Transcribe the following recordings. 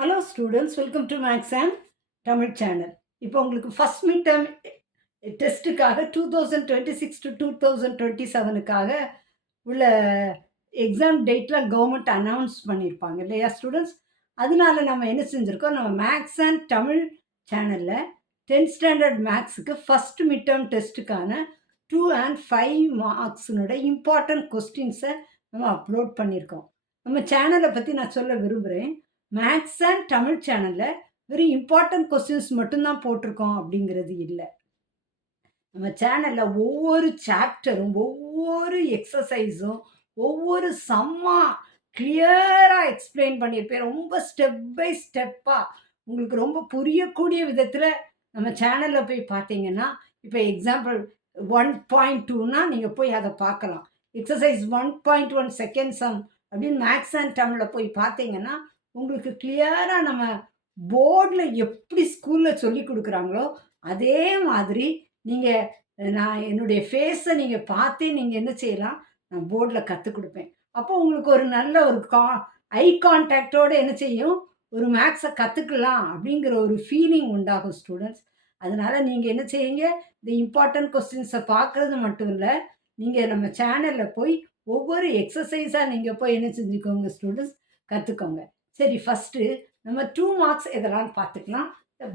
Hello students, welcome to maths and Tamil channel. இப்போ உங்களுக்கு first mid term டெஸ்ட்டுக்காக 2026 to 2027க்காக உள்ள எக்ஸாம் டேட்டில் கவர்மெண்ட் அனௌன்ஸ் பண்ணியிருப்பாங்க இல்லையா ஸ்டூடெண்ட்ஸ்? அதனால நம்ம என்ன செஞ்சுருக்கோம், நம்ம மேக்ஸ் அண்ட் தமிழ் சேனலில் 10th ஸ்டாண்டர்ட் மேக்ஸுக்கு ஃபஸ்ட் மிட் டேர்ம் டெஸ்ட்டுக்கான 2 and 5 மார்க்ஸினோட இம்பார்ட்டன்ட் கொஸ்டின்ஸை நம்ம அப்லோட் பண்ணியிருக்கோம். நம்ம சேனலை பற்றி நான் சொல்ல விரும்புகிறேன். மேக்ஸ் அண்ட் தமிழ் சேனலில் வெறும் இம்பார்ட்டன்ட் கொஸ்டின்ஸ் மட்டும்தான் போட்டிருக்கோம் அப்படிங்கிறது இல்லை. நம்ம சேனலில் ஒவ்வொரு சாப்டரும், ஒவ்வொரு எக்ஸசைஸும், ஒவ்வொரு சம்மா கிளியராக எக்ஸ்பிளைன் பண்ணியிருப்பேன். ரொம்ப ஸ்டெப் பை ஸ்டெப்பாக உங்களுக்கு ரொம்ப புரியக்கூடிய விதத்தில் நம்ம சேனலில் போய் பார்த்தீங்கன்னா, இப்போ எக்ஸாம்பிள் 1.2னா நீங்கள் போய் அதை பார்க்கலாம். எக்ஸசைஸ் 1.1 செகண்ட் சம் அப்படின்னு மேக்ஸ் அண்ட் தமிழில் போய் பார்த்தீங்கன்னா உங்களுக்கு கிளியராக நம்ம போர்டில் எப்படி ஸ்கூலில் சொல்லி கொடுக்குறாங்களோ அதே மாதிரி நீங்கள் நான் என்னுடைய ஃபேஸை நீங்கள் பார்த்தே நீங்கள் என்ன செய்யலாம், நான் போர்டில் கற்றுக் கொடுப்பேன். அப்போ உங்களுக்கு ஒரு நல்ல ஒரு ஐ கான்டாக்டோடு என்ன செய்யும், ஒரு மேக்ஸை கற்றுக்கலாம் அப்படிங்கிற ஒரு ஃபீலிங் உண்டாகும் ஸ்டூடெண்ட்ஸ். அதனால் நீங்கள் என்ன செய்யுங்க, இந்த இம்பார்ட்டன்ட் கொஸ்டின்ஸை பார்க்குறது மட்டும் இல்லை, நீங்கள் நம்ம சேனலில் போய் ஒவ்வொரு எக்ஸசைஸாக நீங்கள் போய் என்ன செஞ்சுக்கோங்க ஸ்டூடெண்ட்ஸ், கற்றுக்கோங்க. சரி, ஃபஸ்ட்டு நம்ம 2 மார்க்ஸ் எதெல்லாம் பார்த்துக்கலாம்.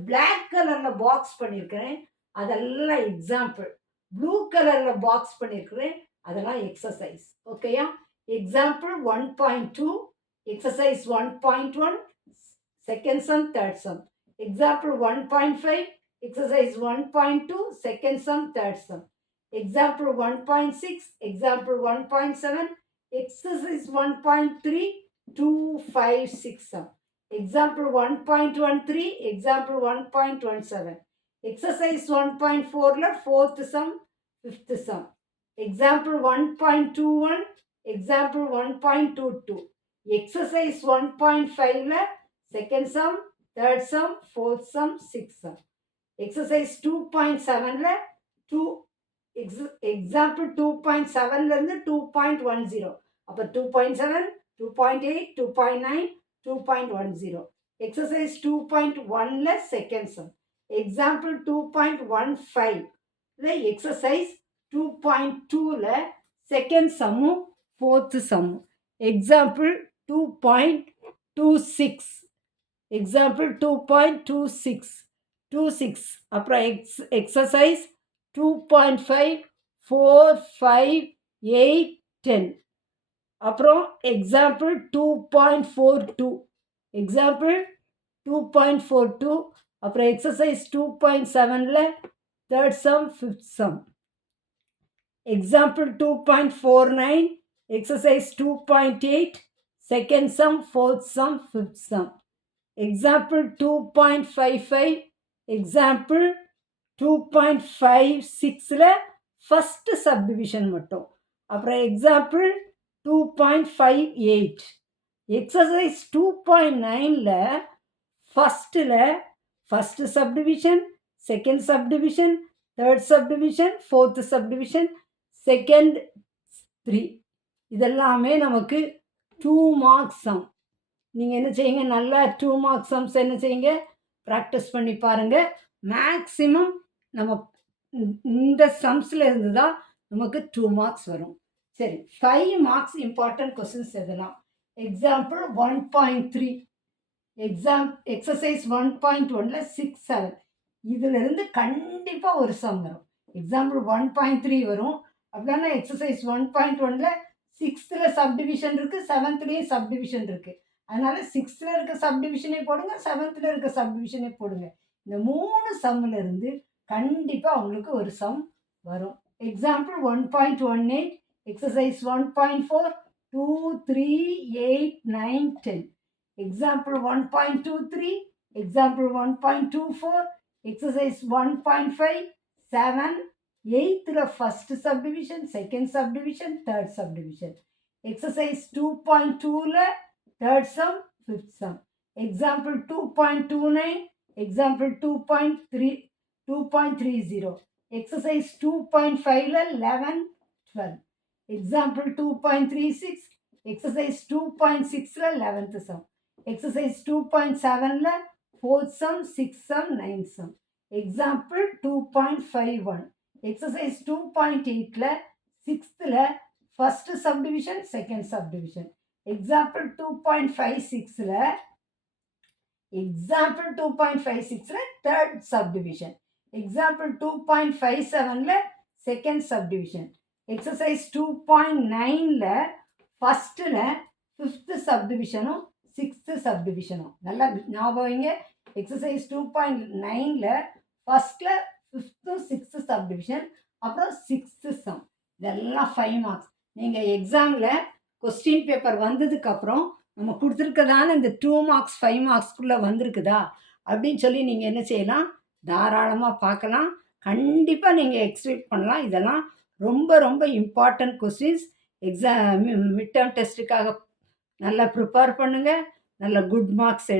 பிளாக் கலரில் பாக்ஸ் பண்ணியிருக்கிறேன், அதெல்லாம் எக்ஸாம்பிள். ப்ளூ கலரில் பாக்ஸ் பண்ணியிருக்கிறேன், அதெல்லாம் எக்ஸசைஸ். ஓகேயா? Example 1.2, exercise 1.1, second sum, third sum. Example 1.5, exercise 1.2, second sum, third sum. Example 1.6, example 1.7, exercise 1.3, 2, 5, 6 sum. Example 1.13, example 1.17. Exercise 1.4 fourth sum, fifth sum. Example 1.21, example 1.22. Exercise 1.5 second sum, third sum, fourth sum, sixth sum. Exercise 2.7 example 2.7 2.10. அப்போ 2.7, 2.8, 2.9, 2.10. Exercise 2.1 second sum. Example 2.15 exercise 2.2 second sum, fourth sum. Example 2.26. Example 2.26. 2.6. அப்புறம் exercise 2.5, 4, 5, 8, 10. அப்புறம் example 2.42. Example 2.42. அப்புறம் exercise 2.7 third sum, fifth some. Example 2.49, exercise 2.8, second sum, fourth some, fifth some. Example 2.55, example 2.56 first subdivision மட்டும். அப்புறம் example 2.58. exercise 2.9 first subdivision, second subdivision, third subdivision, fourth subdivision, second 3. இதெல்லாமே நமக்கு 2 marks sum. நீங்கள் என்ன செய்யுங்க, நல்லா 2 marks sums என்ன செய்யுங்க, ப்ராக்டிஸ் பண்ணி பாருங்கள். மேக்ஸிமம் நம்ம இந்த சம்ஸில் இருந்து தான் நமக்கு 2 மார்க்ஸ் வரும். சரி, 5 மார்க்ஸ் இம்பார்ட்டன்ட் கொஸ்டின்ஸ் எதெல்லாம். Example 1.3, exercise 1.1 6, 7. இதிலிருந்து கண்டிப்பாக ஒரு சம் வரும். எக்ஸாம்பிள் 1.3 வரும். அப்படின்னா எக்ஸசைஸ் 1.1 6th சப்டிவிஷன் இருக்குது, 7th சப்டிவிஷன் இருக்குது. அதனால் 6th இருக்க சப்டிவிஷனே போடுங்க, 7th இருக்க சப்டிவிஷனே போடுங்க. இந்த 3 சம்மில் இருந்து கண்டிப்பாக உங்களுக்கு ஒரு சம் வரும். Example 1.18, exercise 1.4, 2, 3, 8, 9, 10. Example 1.23, example 1.24, exercise 1.5, 7, 8th first subdivision, second subdivision, third subdivision. Exercise 2.2 third sum, fifth sum. Example 2.29, example 2.30. Exercise 2.5 11, 12. Example 2.36, exercise 2.6 11th sum. Exercise 2.7ல 4th sum, 6th sum, 9th sum. Example 2.51. Exercise 2.8ல 6th first subdivision, second subdivision. Example 2.56ல third subdivision. Example 2.57ல second subdivision. Exercise 2.9ல ஃபர்ஸ்ட்ல fifth சப்டிவிஷனும் sixth சப்டிவிஷனும். நல்லா ஞாபகம் வைங்க. Exercise 2.9ல ஃபர்ஸ்ட்ல ஃபிஃப்த்து சிக்ஸ்த்து சப்டிவிஷன், அப்புறம் சிக்ஸ்த்து சம். இதெல்லாம் 5 மார்க்ஸ். நீங்கள் எக்ஸாமில் கொஸ்டின் பேப்பர் வந்ததுக்கப்புறம் நம்ம கொடுத்துருக்கதான இந்த 2 மார்க்ஸ் 5 மார்க்ஸ்க்குள்ளே வந்திருக்குதா அப்படின்னு சொல்லி நீங்கள் என்ன செய்யலாம், தாராளமாக பார்க்கலாம். கண்டிப்பாக நீங்கள் எக்ஸ்பெக்ட் பண்ணலாம். இதெல்லாம் ரொம்ப ரொம்ப இம்பார்ட்டன்ட் கொஸ்டின்ஸ். மிட் டேர்ம் டெஸ்ட்டுக்காக நல்லா ப்ரிப்பேர் பண்ணுங்கள். நல்ல குட் மார்க்ஸ்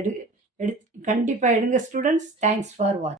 கண்டிப்பாக எடுங்க ஸ்டூடெண்ட்ஸ். தேங்க்ஸ் ஃபார் வாட்சிங்.